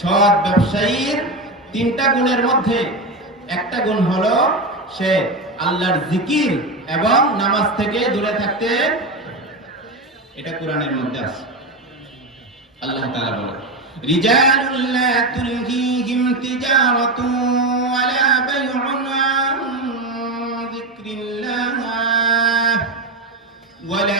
সৎ ব্যবসায়ীর তিনটা গুণের মধ্যে একটা গুণ হলো সে আল্লাহর জিকির এবং নামাজ থেকে দূরে থাকতে এটা কোরআনের মধ্যে আছে। আল্লাহ তাআলা বলে রিজালুল লা তুলহিহিম তিজারাতু ওয়ালা বাইউন আন যিকরিল্লাহ ওয়ালা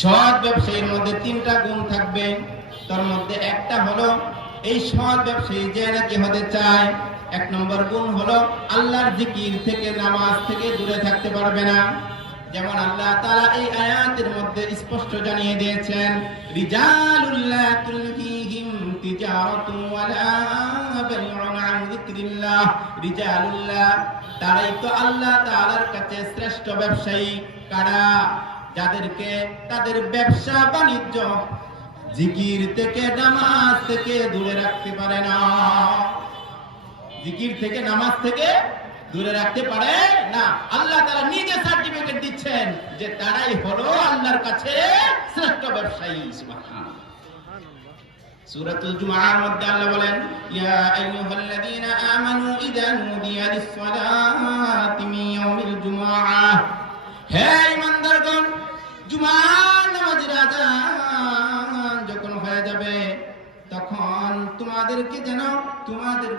সৎ ব্যবসায়ীর মধ্যে তিনটা গুণ থাকবে। তার মধ্যে একটা হলো, এই সৎ ব্যবসায়ী যে নাকি হতে চায়, এক নম্বর গুণ হলো, আল্লাহর জিকির থেকে, নামাজ থেকে দূরে থাকতে পারবে না। যেমন আল্লাহ তাআলা এই আয়াতের মধ্যে স্পষ্ট জানিয়ে দিয়েছেন, রিজালুল্লাহ তুলহিহিম তিজারাতুন ওয়ালা বাইউন আন যিকরিল্লাহ। তারাই তো আল্লাহ তাআলার কাছে শ্রেষ্ঠ ব্যবসায়ী। কারা? যাদেরকে তাদের ব্যবসা বাণিজ্য জিকির থেকে নামাজ থেকে দূরে রাখতে পারে না। জিকির থেকে নামাজ থেকে দূরে রাখতে পারে না। আল্লাহ তারা নিজে সার্টিফিকেট দিচ্ছেন যে তারাই হলো আল্লাহর কাছে শ্রেষ্ঠ ব্যবসায়ী সূরাতুল জুমার মধ্যে আল্লাহ বলেন, ইয়া আইয়ুহাল্লাযীনা আমানু ইযা নুদিয়া লিস-সালাতি মিন ইয়াউমিল জুমআহ হে ঈমানদারগণ, জুমার নামাজের যখন হয়ে যাবে, তখন তোমাদেরকে যেন তোমাদের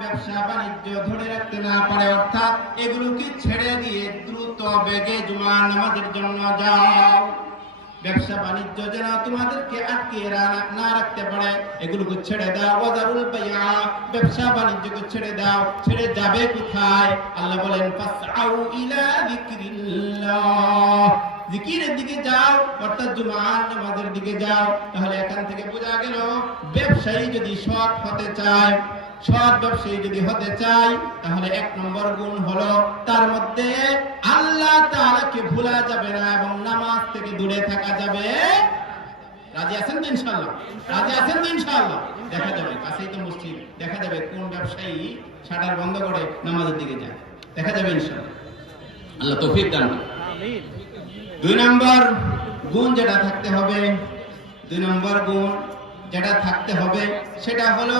ব্যবসা বাণিজ্য ধরে রাখতে না পারে, অর্থাৎ এগুলোকে ছেড়ে দিয়ে দ্রুত বেগে জুমার নামাজের জন্য যাও। ব্যবসা বাণিজ্য যেন তোমাদেরকে আটকে না রাখতে পারে, এগুলোকে ছেড়ে দাও। ব্যবসা বাণিজ্যকে ছেড়ে দাও। ছেড়ে যাবে কোথায়? আল্লাহ বলেন, ফাসআউ ইলা যিকরিল্লাহ। জিকিরের দিকে যাও, অর্থাৎ জুমার নামাজের দিকে যাও, তাহলে এখান থেকে বোঝা গেল, ব্যবসায়ী যদি সৎ হতে চায় সৎ ব্যবসায়ী যদি হতে চায় তাহলে এক নম্বর গুণ হলো তার মধ্যে আল্লাহ তাআলাকে ভোলা যাবে না এবং নামাজ থেকে দূরে থাকা যাবে। রাজি আছেন তো ইনশাআল্লাহ? রাজি আছেন তো ইনশাআল্লাহ? দেখা যাবে কাছেই তো মসজিদ। দেখা যাবে কোন ব্যবসায়ী শাটার বন্ধ করে নামাজের দিকে যায়। দেখা যাবে ইনশাআল্লাহ। আল্লাহ তৌফিক দান করুন। দুই নম্বর গুণ যেটা থাকতে হবে দুই নম্বর গুণ যেটা থাকতে হবে সেটা হলো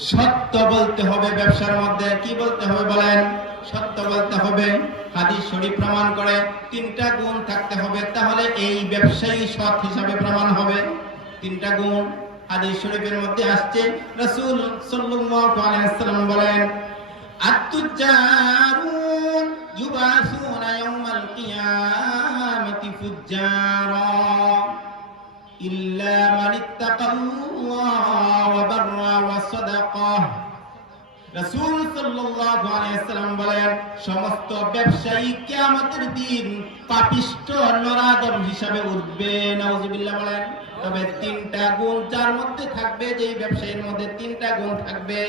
সত্য বলতে হবে ব্যবসার মধ্যে। কি বলতে হবে বলেন? সত্য বলতে হবে। হাদিস শরীফ প্রমাণ করে তিনটা গুণ থাকতে হবে, তাহলে এই ব্যবসায়ী সৎ হিসাবে প্রমাণ হবে। তিনটা গুণ হাদিস শরীফের মধ্যে আসছে। রাসূল সাল্লাল্লাহু আলাইহি ওয়াসাল্লাম বলেন আত-তুজারুন ইউবাসুনা ইয়াউমাল কিয়ামাতি ফুজ্জারা। إلا من اتقى الله وبر وصدقه রাসূল সাল্লাল্লাহু আলাইহি ওয়াসাল্লাম বলেন সমস্ত ব্যবসায়ী কিয়ামতের দিন পাপিষ্ঠ নরাদম হিসাবে উঠবে নাউজুবিল্লাহ বলেন তবে তিনটা গুণ যার মধ্যে থাকবে যেই ব্যবসায়ীর মধ্যে তিনটা গুণ থাকবে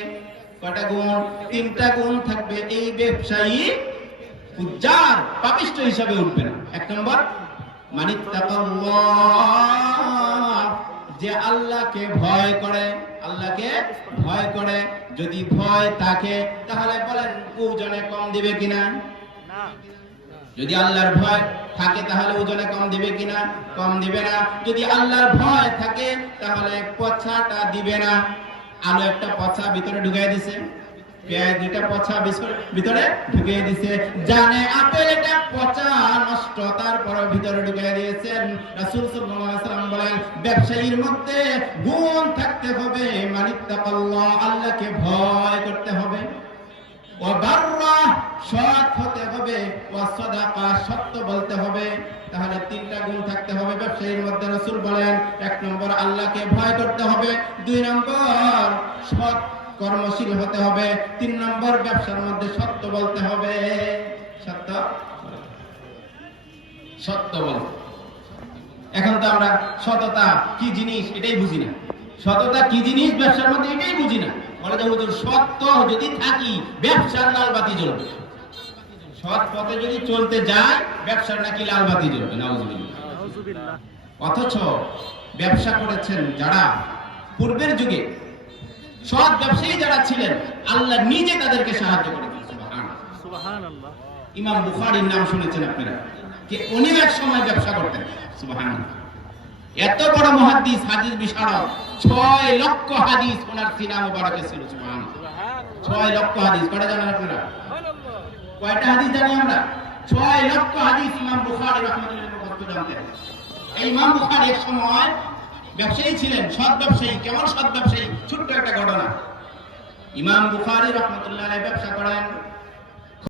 কয়টা গুণ তিনটা গুণ থাকবে এই ব্যবসায়ী উজ্জার পাপিষ্ঠ হিসাবে উঠবে না এক নম্বর মানিত্তাকাল্লাহ যে আল্লাহকে ভয় করে, আল্লাহকে ভয় করে। যদি ভয় থাকে, তাহলে বলেন, ওজনে কম দিবে কিনা? যদি আল্লাহর ভয় থাকে, তাহলে ওজনে কম দিবে কিনা? কম দিবে না। যদি আল্লাহর ভয় থাকে, তাহলে পছাটা দিবে না। আলু একটা পছা ভিতরে ঢুকাই দিছে। পচা ভিতরে দিছে। জানে পচা, নষ্ট ভিতরে দিয়েছেন। রাসূল সাল্লাল্লাহু আলাইহি সাল্লাম বলেন, ব্যবসায়ীর মধ্যে গুণ থাকতে হবে, মানিত্তাকাল্লাহ, আল্লাহকে ভয় করতে হবে। সৎ হতে হবে সত্য বলতে হবে। তাহলে তিনটা গুণ থাকতে হবে ব্যবসায়ীর মধ্যে। রসুল বলেন, এক নম্বর, আল্লাহকে ভয় করতে হবে। দুই নম্বর, সৎ কর্মশীল হতে হবে। তিন নম্বর ব্যবসার মধ্যে সত্য বলতে হবে। সত্য? সত্য বলতে। এখন তো আমরা সততা কি জিনিস এটাই বুঝি না। সততা কি জিনিস ব্যবসার মধ্যে এটাই বুঝি না। বলে যে হুজুর সত্য যদি থাকি ব্যবসার লাল বাতি জ্বলবে। সৎ পথে যদি চলতে যায় ব্যবসার নাকি লাল বাতি জ্বলবে নাউজুবিল্লাহ। অথচ ব্যবসা করেছেন যারা পূর্বের যুগে সৎ ব্যবসায়ী যারা ছিলেন আল্লাহ নিজে তাদেরকে সাহায্য। সুবহানাল্লাহ। ইমাম বুখারীর নাম শুনেছেন আপনারা যে উনি এক সময় ব্যবসা করতেন। এত বড় মুহাদ্দিস হাদিস বিশারদ ছয় লক্ষ হাদিস ওনার সিনা মুবারকে ছিল ছয় লক্ষ হাদিস কটা জানেন আপনারা? কয়টা হাদিস জানি আমরা? ছয় লক্ষ হাদিস ইমাম বুখারী রহমাতুল্লাহ জানতেন। এই ইমাম বুখারী এক সময় ব্যবসায়ী ছিলেন, সৎ ব্যবসায়ী, কেমন সৎ ব্যবসায়ী? ছোট্ট একটা ঘটনা। ইমাম বুখারি রহমতুল্লাহ ব্যবসা করেন।